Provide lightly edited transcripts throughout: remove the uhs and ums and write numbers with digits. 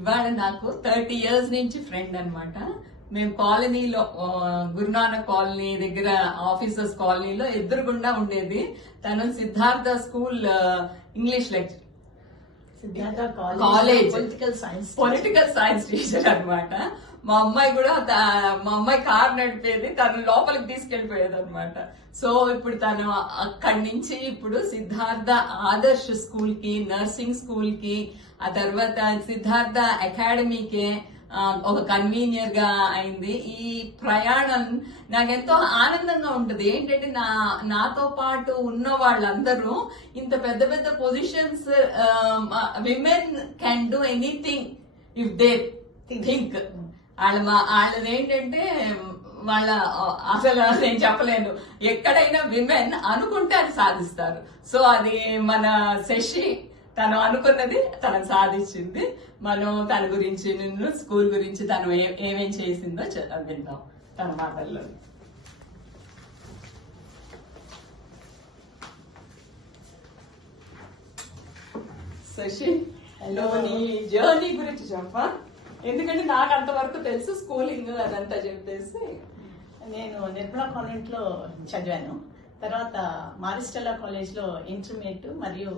ఇవాళ నాకు 30 years నుంచి ఫ్రెండ్ అన్నమాట. మేము కాలనీలో గురునానక్ కాలనీ దగ్గర ఆఫీసర్స్ కాలనీలో ఎదురుగుండా ఉండేది. తను Siddhartha school English lecture, college political science teacher అన్నమాట. మా అమ్మాయి కూడా మా అమ్మాయి కార్ నడిపేది, తను లోపలికి తీసుకెళ్లిపోయేది అనమాట. సో ఇప్పుడు తను అక్కడి నుంచి ఇప్పుడు సిద్ధార్థ ఆదర్శ్ స్కూల్ కి, నర్సింగ్ స్కూల్ కి, ఆ తర్వాత సిద్ధార్థ అకాడమీకి ఒక కన్వీనియర్ గా అయింది. ఈ ప్రయాణం నాకెంతో ఆనందంగా ఉంటది. ఏంటంటే నాతో పాటు ఉన్న వాళ్ళందరూ ఇంత పెద్ద పెద్ద positions, women can do anything if they think. వాళ్ళది ఏంటంటే వాళ్ళ అసలు నేను చెప్పలేను, ఎక్కడైనా విమెన్ అనుకుంటే అది సాధిస్తారు. సో అది మన శశి తను అనుకున్నది తను సాధించింది. మనం తన గురించి, నిన్ను స్కూల్ గురించి తను ఏమేం చేసిందో విందాం తన మాటల్లో. శశి, నీ జర్నీ గురించి చెప్పా, ఎందుకంటే నాకు అంతవరకు తెలుసు స్కూలింగ్ అదంతా చెప్పేసి. నేను నిర్మలా కాన్వెంట్ లో చదివాను. తర్వాత మారిస్టెల్లా కాలేజ్ లో ఇంటర్మీడియట్ మరియు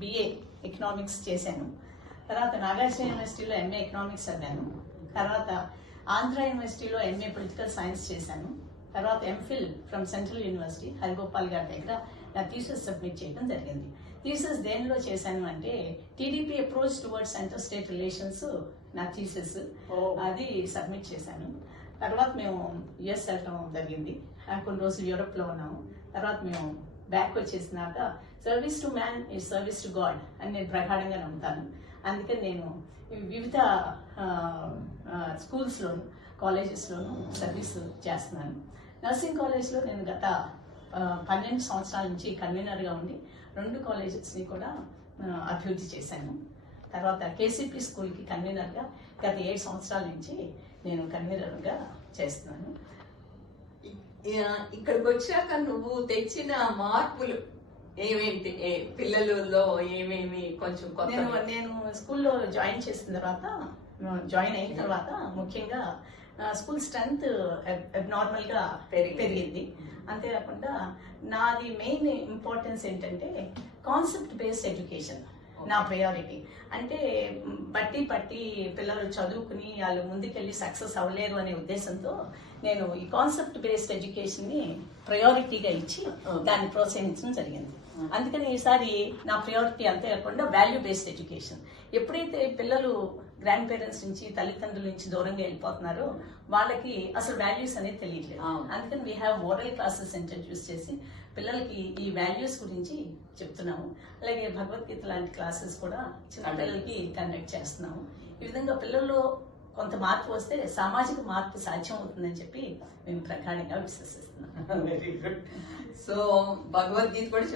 బిఏ ఎకనామిక్స్ చేశాను. తర్వాత నాగార్జున యూనివర్సిటీలో ఎంఏ ఎకనామిక్స్ చదివాను. తర్వాత ఆంధ్ర యూనివర్సిటీలో ఎంఏ పొలిటికల్ సైన్స్ చేశాను. తర్వాత MPhil from central university Harigopal గారి దగ్గర నా థీసిస్ సబ్మిట్ చేయడం జరిగింది. థీసిస్ దేనిలో చేశాను అంటే TDP approach towards centre state relations నా థీసిస్, అది సబ్మిట్ చేశాను. తర్వాత మేము యుఎస్ వెళ్ళటం జరిగింది. కొన్ని రోజులు యూరోప్ లో ఉన్నాము. తర్వాత మేము బ్యాక్ వచ్చేసినాక service to man is service to God అని నేను ప్రగాఢంగా నమ్ముతాను. అందుకని నేను వివిధ స్కూల్స్లోను, కాలేజెస్లోను సర్వీస్ చేస్తున్నాను. నర్సింగ్ కాలేజ్లో నేను గత 12 సంవత్సరాల నుంచి కన్వీనర్గా ఉండి 2 కాలేజెస్ని కూడా అభివృద్ధి చేశాను. తర్వాత కేసీపీ స్కూల్కి కన్వీనర్గా గత 7 సంవత్సరాల నుంచి నేను కన్వీనర్గా చేస్తున్నాను. ఇక్కడికి వచ్చాక నువ్వు తెచ్చిన మార్పులు ఏమేంటి, పిల్లలలో ఏమేమి కొంచెం నేను స్కూల్లో జాయిన్ అయిన తర్వాత ముఖ్యంగా స్కూల్ స్ట్రెంగ్త్ అబ్నార్మల్ గా పెరిగింది. అంతేకాకుండా నాది మెయిన్ ఇంపార్టెన్స్ ఏంటంటే కాన్సెప్ట్ బేస్డ్ ఎడ్యుకేషన్ నా ప్రయారిటీ. అంటే పట్టి పిల్లలు చదువుకుని వాళ్ళు ముందుకెళ్ళి సక్సెస్ అవ్వలేరు అనే ఉద్దేశంతో నేను ఈ కాన్సెప్ట్ బేస్డ్ ఎడ్యుకేషన్ ని ప్రయారిటీగా ఇచ్చి దాన్ని ప్రోత్సహించడం జరిగింది. అందుకని ఈసారి నా ప్రయారిటీ అంతేకాకుండా వాల్యూ బేస్డ్ ఎడ్యుకేషన్. ఎప్పుడైతే పిల్లలు గ్రాండ్ పేరెంట్స్ నుంచి, తల్లిదండ్రుల నుంచి దూరంగా వెళ్ళిపోతున్నారో వాళ్ళకి అసలు వాల్యూస్ అనేది తెలియట్లేదు. అందుకని we have moral classes introduce చేసి పిల్లలకి ఈ వాల్యూస్ గురించి చెప్తున్నాము. అలాగే భగవద్గీత లాంటి క్లాసెస్ కూడా చిన్న పిల్లలకి కండక్ట్ చేస్తున్నాము. ఈ విధంగా పిల్లల్లో కొంత మార్పు వస్తే సామాజిక మార్పు సాధ్యం అవుతుందని చెప్పి మేము ప్రగాఢంగా విశ్వసిస్తున్నాం. Very good. సో భగవద్గీత కూడా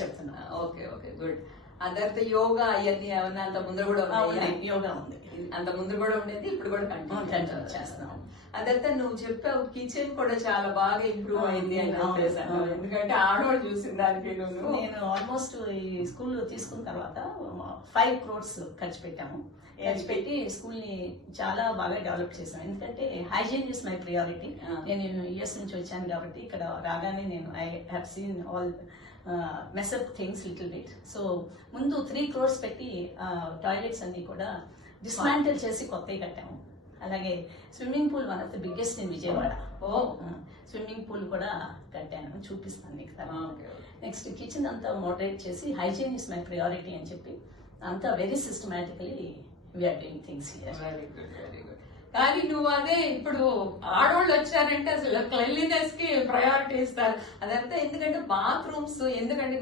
చెప్తున్నా. Okay, good. ఆ తర్వాత యోగా అవన్నీ ఏమన్నా అంత ముందు కూడా యోగా ఉంది, అంత ముందు కూడా ఉండేది, ఇప్పుడు కూడా కంటిన్యూ చేస్తున్నాం. ఆ తర్వాత నువ్వు చెప్పావు కిచెన్ కూడా చాలా బాగా ఇంప్రూవ్ అయింది అని చెప్పేసాను. ఎందుకంటే ఆడవాళ్ళు చూసిన దానికి నేను ఆల్మోస్ట్ ఈ స్కూల్ తీసుకున్న తర్వాత 5 crores ఖర్చు పెట్టి స్కూల్ ని చాలా బాగా డెవలప్ చేశాను. ఎందుకంటే హైజీన్ ఇస్ మై ప్రియారిటీ. నేను యుఎస్ నుంచి వచ్చాను కాబట్టి ఇక్కడ రాగానే నేను I have seen all mess up things little bit. So ముందు 3 crores పెట్టి టాయిలెట్స్ అన్ని కూడా డిస్మాంటిల్ చేసి కొత్తవి కట్టాము. అలాగే swimming pool one of the biggest in Vijayawada. Swimming pool కూడా కట్టాను, చూపిస్తాను నీకు తర్వాత. నెక్స్ట్ కిచెన్ అంతా మోడరేట్ చేసి హైజీన్ ఇస్ మై ప్రియారిటీ అని చెప్పి అంతా very systematically we're doing things here. Very good. కానీ నువ్వు అదే ఇప్పుడు ఆడవాళ్ళు వచ్చారంటే అసలు క్లెన్లీనెస్ కి ప్రయారిటీ ఇస్తారు అదంతా. ఎందుకంటే బాత్రూమ్స్, ఎందుకంటే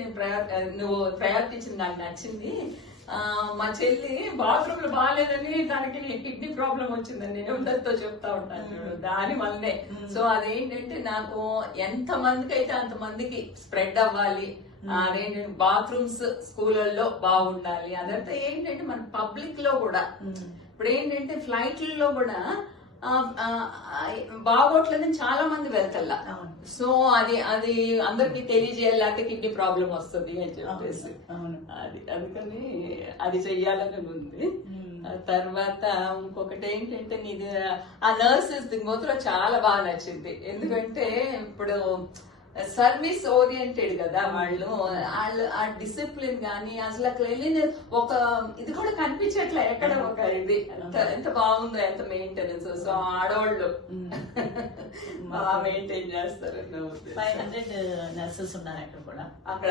నువ్వు ప్రయారిటీ ఇచ్చింది నాకు నచ్చింది. మా చెల్లి బాత్రూమ్ లో బాగాలేదని దానికి కిడ్నీ ప్రాబ్లం వచ్చిందని నేను అందరితో చెప్తా ఉంటాను దాని వల్లనే. సో అదేంటంటే నాకు ఎంత మందికి అయితే అంత మందికి స్ప్రెడ్ అవ్వాలి. అదేంటంటే బాత్రూమ్స్ స్కూళ్ళల్లో బాగుండాలి. అదంతా ఏంటంటే మన పబ్లిక్ లో కూడా ఇప్పుడు ఏంటంటే ఫ్లైట్లలో కూడా బాగోట్లని చాలా మంది వెళ్తల్లా. సో అది అందరికి తెలియజేయాలి, లేకపోతే కిడ్నీ ప్రాబ్లం వస్తుంది అని చెప్పేసి అది అందుకని అది చెయ్యాలని ఉంది. ఆ తర్వాత ఇంకొకటి ఏంటంటే నీది ఆ నర్సెస్ మాత్రం చాలా బాగా నచ్చింది. ఎందుకంటే ఇప్పుడు సర్వీస్ ఓరియంటెడ్ కదా వాళ్ళు ఆ డిసిప్లిన్ గానీ అసలు క్లీన్లీనెస్ ఒక ఇది కూడా కనిపించట్లే ఎక్కడ ఒక ఇది ఎంత బాగుందో, ఎంత మెయింటెనెన్స్. సో ఆడవాళ్ళు బాగా మెయింటైన్ చేస్తారు. 500 nurses ఉన్నారు అక్కడ కూడా. అక్కడ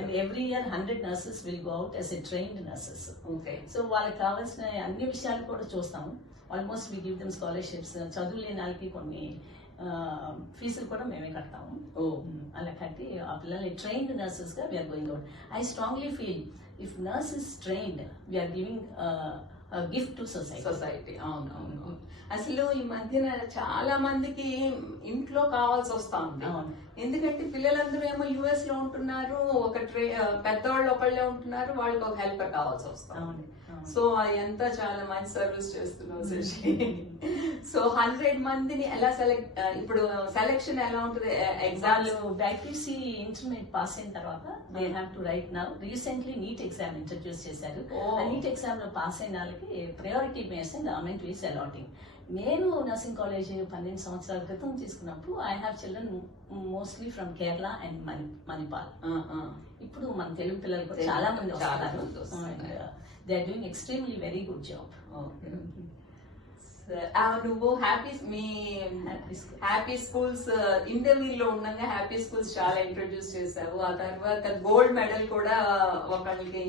and every year 100 nurses will go out as a trained nurses. Okay. So వాళ్ళకి కావాల్సిన అన్ని విషయాలు కూడా చూస్తాము. Almost we give them scholarships. చదువు లేని వాళ్ళకి కొన్ని ఫీజులు కూడా మేమే కడతాము. అలా కట్టి ఆ పిల్లల్ని ట్రైన్డ్ నర్సెస్ గా we're going out. I strongly feel if nurse is trained we're giving gift to society. అవునవును. అసలు ఈ మధ్యన చాలా మందికి ఇంట్లో కావాల్సి వస్తా ఉంది. ఎందుకంటే పిల్లలందరూ ఏమో యుఎస్ లో ఉంటున్నారు, ఒక పెద్దవాళ్ళు ఒకళ్ళే ఉంటున్నారు, వాళ్ళకి ఒక హెల్పర్ కావాల్సి వస్తాం. సో ఎంత చాలా మంచి సర్వీస్ చేస్తున్నావు శశి. సో 100 మందిని ఎలా సెలెక్ట్, ఇప్పుడు సెలెక్షన్ ఎలా ఉంటుంది? ఎగ్జామ్స్ బ్యాక్టీసీ ఇంటర్మీడియట్ పాస్ అయిన తర్వాత they have to write now. Recently NEET exam introduce చేశారు. ఆ నీట్ ఎగ్జామ్ లో పాస్ అయిన వాళ్ళకి priority base government is allotting. నేను నర్సింగ్ కాలేజ్ 12 సంవత్సరాల క్రితం తీసుకున్నప్పుడు I have children mostly from Kerala and Manipal. ఇప్పుడు మన తెలుగు పిల్లలు కూడా చాలా మంది వస్తారు. They are doing extremely very good job. నువ్వు హ్యాపీ స్కూల్స్ ఇంటర్వ్యూలో ఉండగా హ్యాపీ స్కూల్స్ చాలా ఇంట్రొడ్యూస్ చేసావు. ఆ తర్వాత గోల్డ్ మెడల్ కూడా ఒకళ్ళకి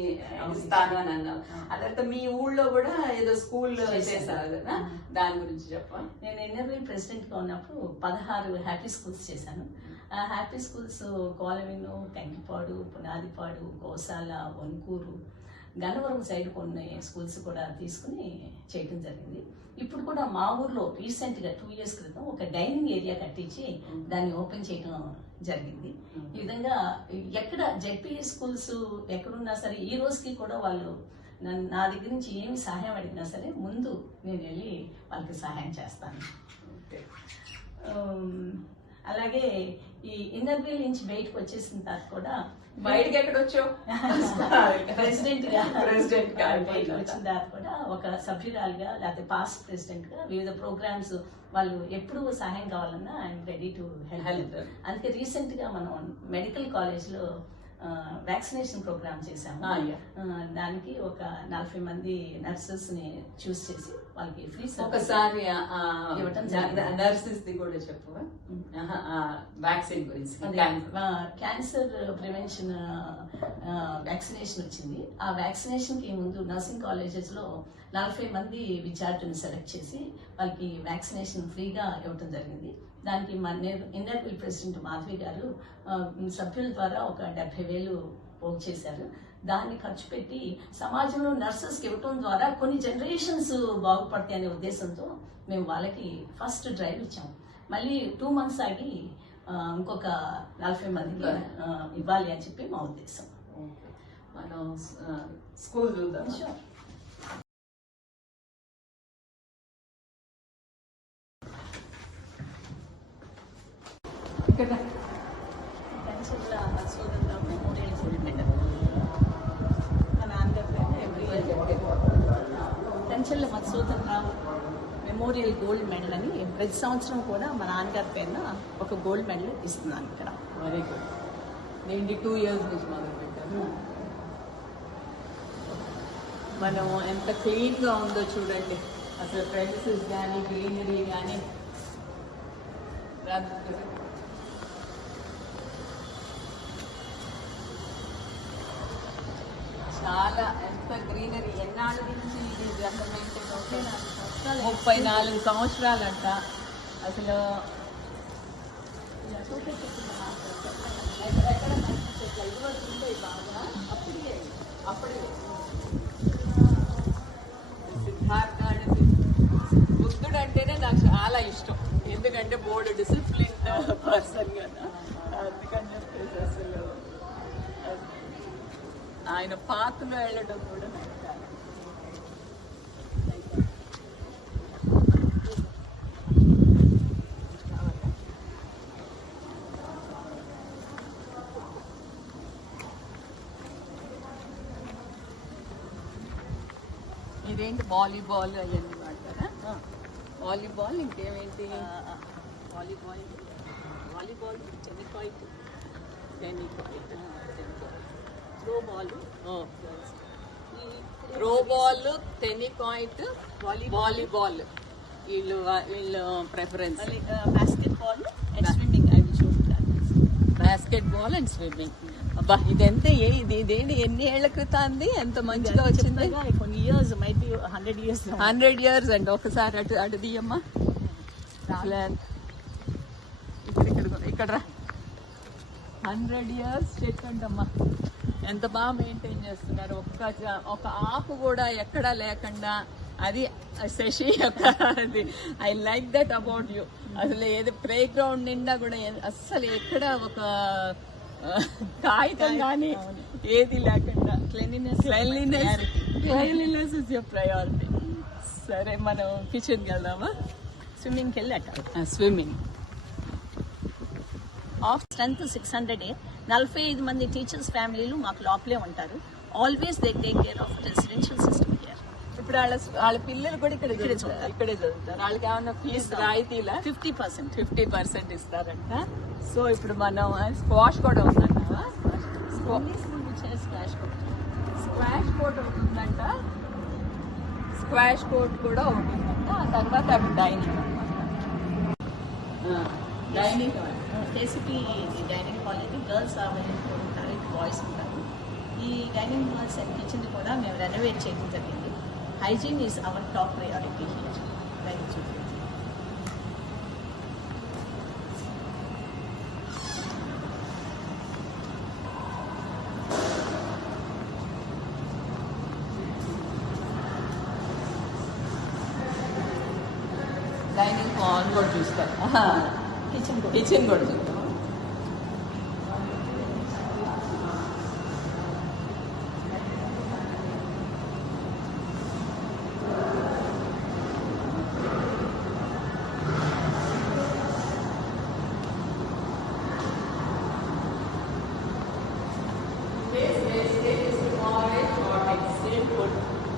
ఇస్తాను అని అన్నావు. ఆ తర్వాత మీ ఊళ్ళో కూడా ఏదో స్కూల్ చేశారు కదా, దాని గురించి చెప్పాలి. నేను ఎన్ఆర్ఐ ప్రెసిడెంట్ గా ఉన్నప్పుడు 16 హ్యాపీ స్కూల్స్ చేశాను. ఆ హ్యాపీ స్కూల్స్ కోలవిను, టెంకిపాడు, పునాదిపాడు, గోశాల, వన్కూరు, గన్నవరం సైడ్ కొన్ని స్కూల్స్ కూడా తీసుకుని చేయడం జరిగింది. ఇప్పుడు కూడా మా ఊర్లో రీసెంట్ గా 2 years క్రితం ఒక డైనింగ్ ఏరియా కట్టించి దాన్ని ఓపెన్ చేయడం జరిగింది. ఈ విధంగా ఎక్కడ జెడ్పీ స్కూల్స్ ఎక్కడున్నా సరే ఈ రోజుకి కూడా వాళ్ళు నా దగ్గర నుంచి ఏమి సహాయం అడిగినా సరే ముందు నేను వెళ్ళి వాళ్ళకి సహాయం చేస్తాను. అలాగే ఈ ఇన్నర్వీల్ నుంచి బయటకు వచ్చేసిన తర్వాత కూడా బయటకి ఎక్కడ వచ్చావు? ప్రెసిడెంట్ గా బయటకు వచ్చిన తర్వాత కూడా ఒక సభ్యురాలుగా లేకపోతే పాస్ట్ ప్రెసిడెంట్ గా వివిధ ప్రోగ్రామ్స్ వాళ్ళు ఎప్పుడు సహాయం కావాలన్నా ఐఎమ్ రెడీ టు హెల్ప్. అందుకే రీసెంట్ గా మనం మెడికల్ కాలేజ్ లో వ్యాక్సినేషన్ ప్రోగ్రామ్ చేశాము. దానికి ఒక 40 మంది నర్సెస్ ని చూస్ చేసి వాళ్ళకి ఫ్రీ ఒకసారి నర్సెస్ ది కూడా చెప్పు. వ్యాక్సిన్ గురించి క్యాన్సర్ ప్రివెన్షన్ వ్యాక్సినేషన్ వచ్చింది. ఆ వ్యాక్సినేషన్ కి ముందు నర్సింగ్ కాలేజెస్ లో 40 మంది విద్యార్థులను సెలెక్ట్ చేసి వాళ్ళకి వ్యాక్సినేషన్ ఫ్రీగా ఇవ్వటం జరిగింది. దానికి మన ఇన్నర్వీల్ ప్రెసిడెంట్ మాధవి గారు సభ్యుల ద్వారా ఒక 70,000 పోగు చేశారు. దాన్ని ఖర్చు పెట్టి సమాజంలో నర్సెస్ కి ఇవ్వటం ద్వారా కొన్ని జనరేషన్స్ బాగుపడతాయి అనే ఉద్దేశంతో మేము వాళ్ళకి ఫస్ట్ డ్రైవ్ ఇచ్చాం. మళ్ళీ 2 months ఆగి ఇంకొక 40 మందికి ఇవ్వాలి అని చెప్పి మా ఉద్దేశం. మనం స్కూల్ చూద్దాం. కంచెల్ల మధుసూదన్ రావు మెమోరియల్ గోల్డ్ మెడల్ అని ప్రతి సంవత్సరం కూడా మా నాన్నగారి పేరున ఒక గోల్డ్ మెడల్ ఇస్తున్నాను ఇక్కడ. Very good. నేను 2 years నుంచి మొదలు పెట్టాను. మనం ఎంత క్లీన్ గా ఉందో చూడండి. అసలు ప్రెమిసెస్ కానీ గ్రీనరీ కానీ చాలా ఎంత గ్రీనరీ. ఎన్నాళ్ళ నుంచి ఇది జనరల్మెంట్ 34 సంవత్సరాలంట. అసలు అప్పుడే సిద్ధార్థ బుద్ధుడు అంటేనే నాకు చాలా ఇష్టం. ఎందుకంటే బోర్డు డిసిప్లిన్ పర్సన్ కదా, అందుకని చెప్పేసి అసలు ఆయన పాత్రలో వెళ్ళడం కూడా ఇదేంటి వాలీబాల్ అవన్నీ వాడతారా? వాలీబాల్ ఇంకేమేంటి? Volleyball tenniquoit throw ball tenniquoit volleyball వీళ్ళు preference. Basketball and swimming అవి చూడాలి. Basketball and swimming. అబ్బా ఇదెంత ఇదేంటి ఎన్ని ఏళ్ల క్రితం అంది? ఎంత మంచిగా వచ్చింది. కొన్ని ఇయర్స్ మైట్ బి 100 years అండి. ఒకసారి అటు దియమ్మా. ఇక్కడ 100 years చెట్టు అంటమ్మా. ఎంత బాగా మెయింటైన్ చేస్తున్నారు. ఒక ఆకు కూడా ఎక్కడా లేకుండా. అది శశి అది I like that about you. అసలు ఏది ప్లే గ్రౌండ్ నిండా కూడా అస్సలు ఎక్కడ ఒక కాగితం కానీ ఏది లేకుండా. Cleanliness is your priority. సరే మనం కిచెన్కి వెళ్దామా? స్విమ్మింగ్కి వెళ్ళాక స్విమ్మింగ్ ఆఫ్ స్ట్రెంత్ 600. 45 మంది టీచర్స్ ఫ్యామిలీలు మాకు లోపలే ఉంటారు. Always they take care of residential system here. ఇప్పుడు వాళ్ళ పిల్లలు కూడా ఇక్కడే చదువుతారు. వాళ్ళకి ఏమన్నా ఫీజు రాయితీలా? 50% ఇస్తారంట. సో ఇప్పుడు మనం స్క్వాష్ కూడా ఉందంటావా? స్క్వాష్ కోర్ట్ ఒకటి ఉందంట. స్క్వాష్ కోర్ట్ కూడా ఒకటి ఉందంట. ఆ తర్వాత అవి డైనింగ్ బేసిక్లీ డైనింగ్ హాల్ అని గర్ల్స్ అవైలబుల్ ఉంటారు, బాయ్స్ ఉంటారు. ఈ డైనింగ్ హాల్స్ అండ్ కిచెన్ కూడా మేము రెనోవేట్ చేయడం జరిగింది. Hygiene is our top priority here. Dining hall కూడా చూస్తారు. కిచెన్ కూడా చూస్తాం.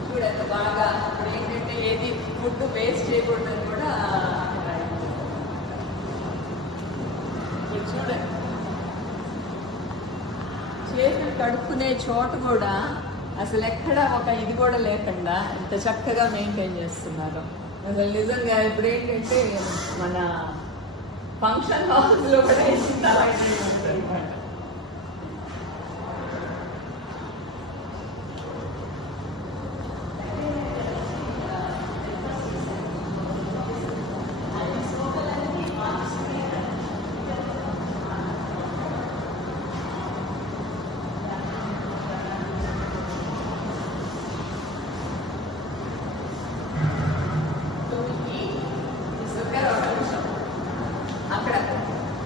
చూడండి బాగా ఇప్పుడు ఏంటంటే ఏది ఫుడ్ వేస్ట్ చేయకూడదని కూడా చూడండి. చేతులు కడుక్కునే చోట కూడా అసలు ఎక్కడ ఒక ఇది కూడా లేకుండా ఇంత చక్కగా మెయింటైన్ చేస్తున్నారు. అసలు నిజంగా ఇప్పుడు ఏంటంటే మన ఫంక్షన్ హౌస్ లో కూడా అనమాట.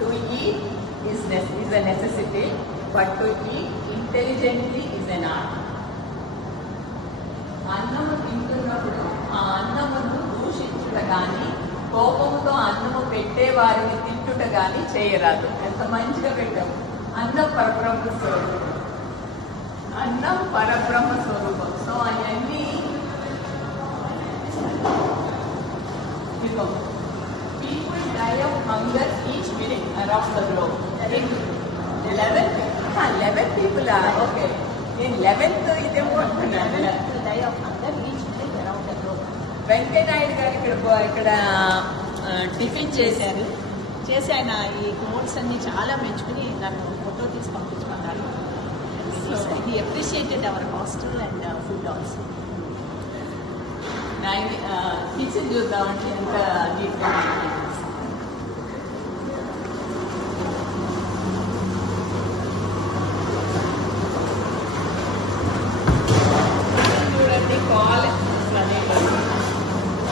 To eat is a necessity, but to eat intelligently is an art. అన్నము తింటున్నప్పుడు ఆ అన్నమును దూషించుట గాని, కోపముతో అన్నము పెట్టే వారిని తిట్టుట గాని చేయరాదు. ఎంత మంచిగా పెట్టాము. అన్నం పరబ్రహ్మ స్వరూపం. అన్నం పరబ్రహ్మ స్వరూపం. సో అవన్నీ people die of hunger each minute around the globe. 11 people are okay. In 11th ఇదేమో die of hunger each minute around the globe. Venkaiah Naidu గారు ఇక్కడ టిఫిన్ చేశారు. చేసి ఆయన ఈ కోడ్స్ అన్ని చాలా మెచ్చుకుని నన్ను ఫోటో తీసి పంపించుకున్నారు. He appreciated our hostel and food also. Kitchen చూద్దామంటే ఎంత నీట్గా చూడండి. కాలేజ్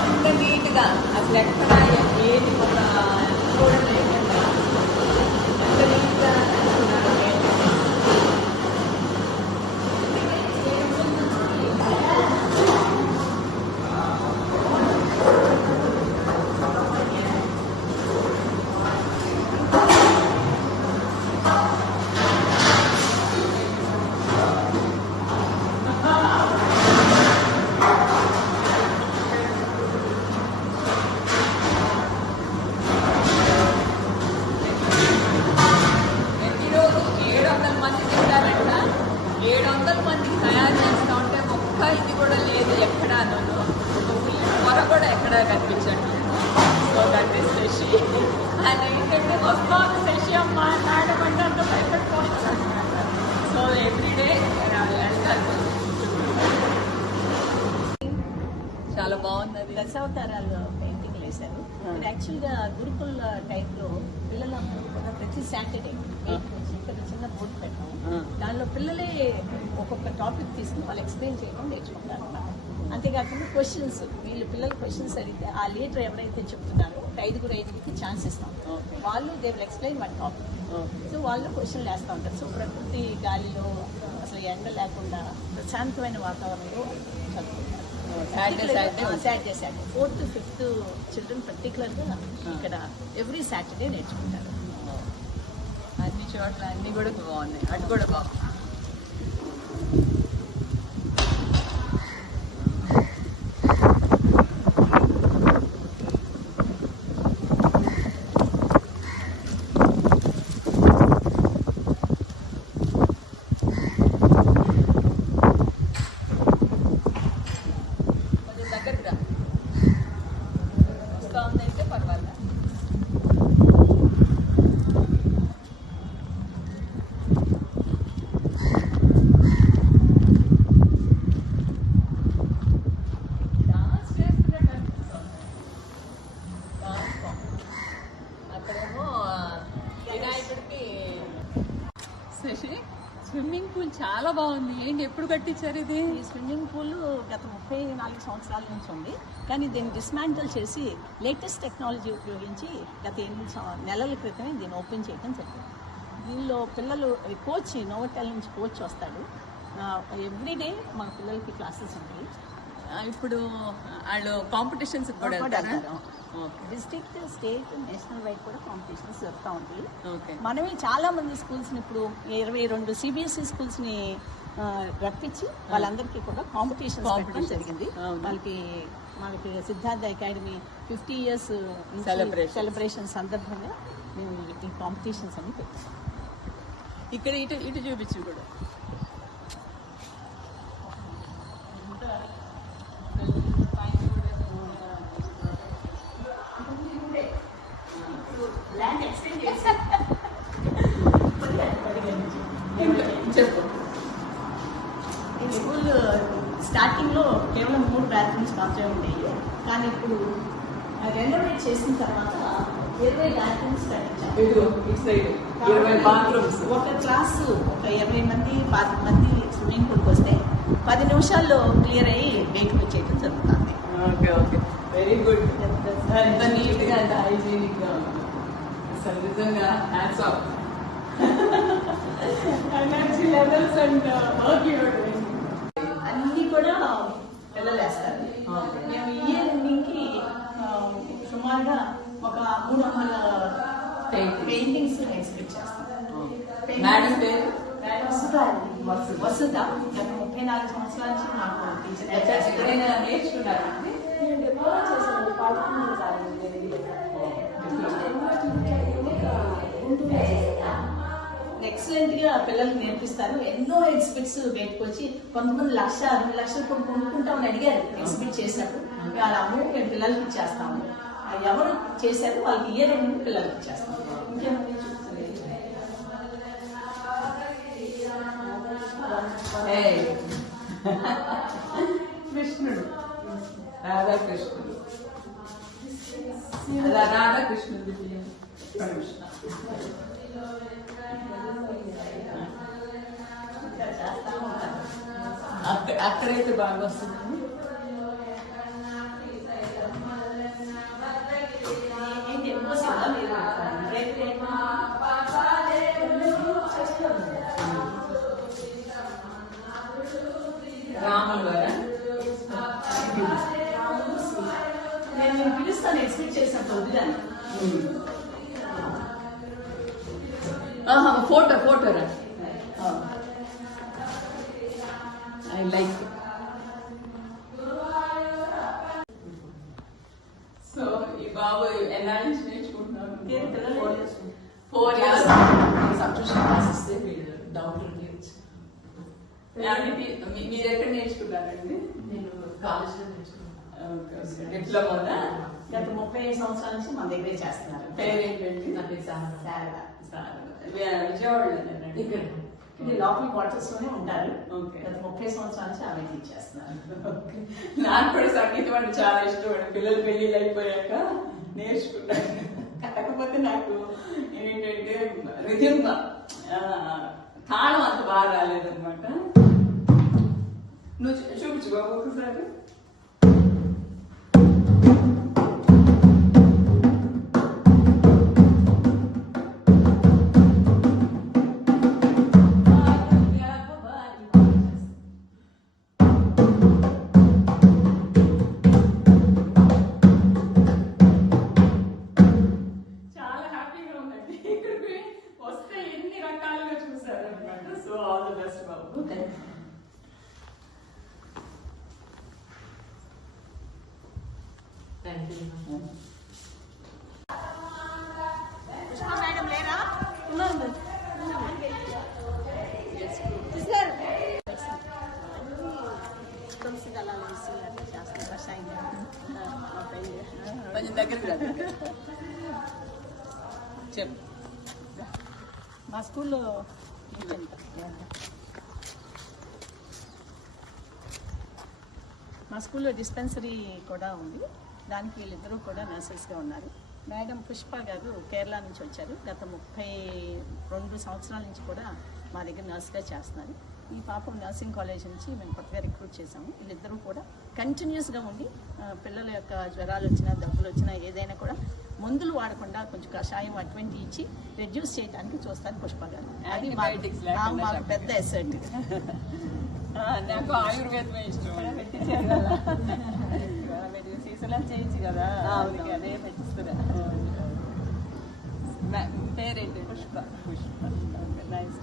అంత నీట్గా అసలు ఎక్కడ ఏది ఒక కూడా లేకుండా అంత నీట్గా ఆయన ఏంటంటే వస్తాను శశి అమ్మ మేడం అంటే అంత భయపడిపోతారు అనమాట. సో ఎవ్రీడే వెళ్తారు. చాలా బాగుంది అది. దశావతారాలు పెయింటింగ్ వేశారు. యాక్చువల్గా గురుకుల టైప్లో పిల్లలందరూ కూడా ప్రతి సాటర్డే ఇక్కడ చిన్న బోర్డు పెట్టాము. దానిలో పిల్లలే ఒక్కొక్క టాపిక్ తీసుకుని వాళ్ళు ఎక్స్ప్లెయిన్ చేయడం నేర్చుకుంటారు అన్నమాట. అంతేకాకుండా క్వశ్చన్స్, వీళ్ళు పిల్లలు క్వశ్చన్స్ అడిగితే ఆ లీడర్ ఎవరైతే చెప్తున్నారో ఐదుగురికి ఛాన్స్ ఇస్తాం. వాళ్ళు they will explain one topic. So వాళ్ళు క్వశ్చన్లు వేస్తూ ఉంటారు. సో ప్రకృతి గాలిలో అసలు ఎండ లేకుండా ప్రశాంతమైన వాతావరణంలో చదువుకుంటారు. Saturday 4th to 5th children పర్టికులర్గా ఇక్కడ ఎవ్రీ సాటర్డే నేర్చుకుంటారు. అన్ని చోట్ల అన్ని కూడా బాగున్నాయి. అటు కూడా బాగుంది. స్విమ్మింగ్ పూల్ చాలా బాగుంది. ఏంటి ఎప్పుడు కట్టించారు ఇది? ఈ స్విమ్మింగ్ పూల్ గత 34 సంవత్సరాల నుంచి ఉంది. కానీ దీన్ని డిస్మాంటిల్ చేసి లేటెస్ట్ టెక్నాలజీ ఉపయోగించి గత 8 నెలల క్రితమే దీన్ని ఓపెన్ చేయడం జరిగింది. దీనిలో పిల్లలు కోచ్ నోవటెల్ నుంచి కోచ్ వస్తాడు. ఎవ్రీడే మా పిల్లలకి క్లాసెస్ ఉంటాయి. ఇప్పుడు వాళ్ళు కాంపిటీషన్స్ కూడా వెళ్తారు. డిస్ట్రిక్ట్, స్టేట్, నేషనల్ వైడ్ కూడా కాంపిటీషన్స్ జరుగుతూ ఉంటాయి. మనమే చాలా మంది స్కూల్స్ ని ఇప్పుడు 22 CBSE స్కూల్స్ ని రప్పించి వాళ్ళందరికీ కూడా కాంపిటీషన్స్ పెట్టడం జరిగింది. మనకి సిద్ధార్థ అకాడమీ 50 years సెలబ్రేషన్ సందర్భంగా మేము ఈ కాంపిటీషన్స్ అన్ని పెట్టాం. ఇక్కడ ఇటు చూపించు కూడా. ఈ స్కూల్ స్టార్టింగ్ లో కేవలం 3 bathrooms మాత్రమే ఉండేవి. కానీ ఇప్పుడు రెనోవేట్ చేసిన తర్వాత 20 bathrooms ఒక క్లాస్ ఒక 20 మంది 10 మంది స్విమ్మింగ్ పూల్కి వస్తే 10 నిమిషాల్లో క్లియర్ అయ్యి బయటకు వచ్చేయడం జరుగుతుంది. Okay okay, very good. ఎంత నీట్ గా, ఎంత హైజీనిక్ గా ఉంది. అసలు నిజంగా hats off. Energy levels and work అన్ని కూడా పిల్లలు వేస్తారు. మేము ఇయర్ ఎండింగ్ కి సుమారుగా ఒక 300 పెయింటింగ్స్ ఎక్స్పెక్ట్ చేస్తాం. మేడం పేరు వసుధ. గత 34 సంవత్సరాల నుంచి నాకు ఎక్కడైనా నేర్చుకున్నారా? ఎక్సలెంట్ గా పిల్లలకి నేర్పిస్తారు. ఎన్నో ఎగ్జిబిట్స్ బయటకు వచ్చి కొంతమంది 1,00,000, 2 లక్షలు కొనుక్కుంటామని అడిగారు ఎగ్జిబిట్ చేసినప్పుడు. వాళ్ళ అమౌంట్ మేము పిల్లలకి ఇచ్చేస్తాము. ఎవరు చేశారు వాళ్ళకి ఇయర్ ఎండింగ్ పిల్లలకి ఇచ్చేస్తాము. ఇంకేమన్నా కృష్ణుడు, రాధాకృష్ణుడు, రాధాకృష్ణుడు అక్కడైతే బాగా వస్తుంది. రాములు గారా? నేను పిలుస్తాను ఎక్స్పెక్ట్ చేసినప్పుడు వదిలాను. ఫోటోరా? I like. సో ఈ బాబు ఎన్నాళ్ళ నుంచి నేర్చుకుంటున్నాను? 4 years. సబ్స్క్రిప్షన్ క్లాసెస్ డౌట్ ఉండేది. మీరు ఎక్కడ నేర్చుకుంటారండి? నేను కాలేజ్లో నేర్చుకున్నాను. డిప్లొమా గత 35 సంవత్సరాల నుంచి మన దగ్గరే చేస్తున్నారు. పేరేంటండి? నా పేరు శారద. శారద. విజయవాడలో ఇక్కడ ఇది లోకల్ క్వార్టర్స్ లోనే ఉంటారు. Okay. గత 30 సంవత్సరాల నుంచి ఆమె టీచ్ చేస్తున్నారు. నాకు కూడా సంగీతం అంటే చాలా ఇష్టం అండి. పిల్లలు పెళ్లిళ్ళు అయిపోయాక నేర్చుకున్నాను. కాకపోతే నాకు ఏంటంటే రిథమ్ తాళం అంత బాగా రాలేదన్నమాట. నువ్వు చూపించు బాబు ఒకసారి. చాలా హ్యాపీగా ఉందండి. ఇక్కడికి వస్తే ఎన్ని రకాలుగా చూసారు అనమాట. So all the best Babu. Thank you. Madam లేరా? తులసి దళాలు వేసి అట్లా చేస్తారు. కషాయం మా ఫ్రెండ్ కొంచెం దగ్గరికి రాదు. చెప్పు. మా స్కూల్లో డిస్పెన్సరీ కూడా ఉంది. దానికి వీళ్ళిద్దరూ కూడా నర్సెస్గా ఉన్నారు. మేడం పుష్ప గారు కేరళ నుంచి వచ్చారు. గత 32 సంవత్సరాల నుంచి కూడా మా దగ్గర నర్స్గా చేస్తున్నారు. ఈ పాపం నర్సింగ్ కాలేజ్ నుంచి మేము కొత్తగా రిక్రూట్ చేసాము. వీళ్ళిద్దరూ కూడా కంటిన్యూస్గా ఉండి పిల్లల యొక్క జ్వరాలు వచ్చినా దగ్గులు వచ్చినా ఏదైనా కూడా మందులు వాడకుండా కొంచెం కషాయం అటువంటి ఇచ్చి రెడ్యూస్ చేయడానికి చూస్తారు పుష్ప గారు. అది మాకు పెద్ద ఎసెట్. నాకు ఆయుర్వేదమే ఇష్టం. సీజనల్ చేయించి కదా, అదే పెట్టిస్తున్నా. పేరేంటి? పుష్ప. నైస్.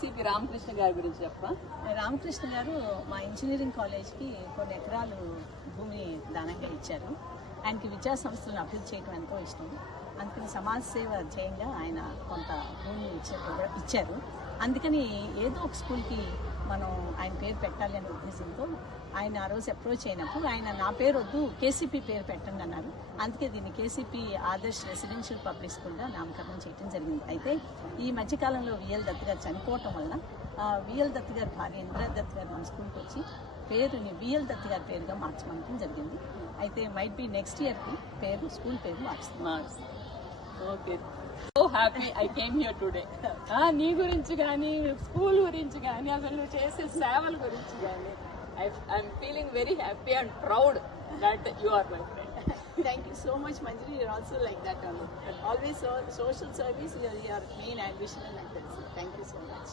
సిపి రామకృష్ణ గారి గురించి చెప్పా. రామకృష్ణ గారు మా ఇంజనీరింగ్ కాలేజ్కి కొన్ని ఎకరాలు భూమిని దానంగా ఇచ్చారు. ఆయనకి విద్యా సంస్థలను అభివృద్ధి చేయడం ఎంతో ఇష్టం. అందుకని సమాజ సేవ ధ్యేయంగా ఆయన కొంత భూమిని ఇచ్చారు. అందుకని ఏదో ఒక స్కూల్కి మనం ఆయన పేరు పెట్టాలి అనే ఉద్దేశంతో ఆయన ఆ రోజు అప్రోచ్ అయినప్పుడు ఆయన నా పేరు వద్దు కేసీపీ పేరు పెట్టండి అన్నారు. అందుకే దీన్ని కేసీపీ ఆదర్శ్ రెసిడెన్షియల్ పబ్లిక్ స్కూల్గా నామకరణం చేయడం జరిగింది. అయితే ఈ మధ్యకాలంలో విఎల్ దత్ గారు చనిపోవటం వలన విఎల్ దత్ గారి భార్య ఇందిరా దత్ గారు మన స్కూల్కి వచ్చి పేరుని విఎల్ దత్ గారి పేరుగా మార్చమనడం జరిగింది. అయితే మైట్ బి నెక్స్ట్ ఇయర్కి పేరు స్కూల్ పేరు మార్చుతుంది. Okay, so happy I came here today. నీ గురించి కానీ స్కూల్ గురించి కానీ అసలు నువ్వు చేసే సేవల గురించి కానీ I'm feeling very happy and proud that you are my friend. Thank you so much, Manjari. You're also like that only. Always social service, your main ambition and like that. So thank you so much.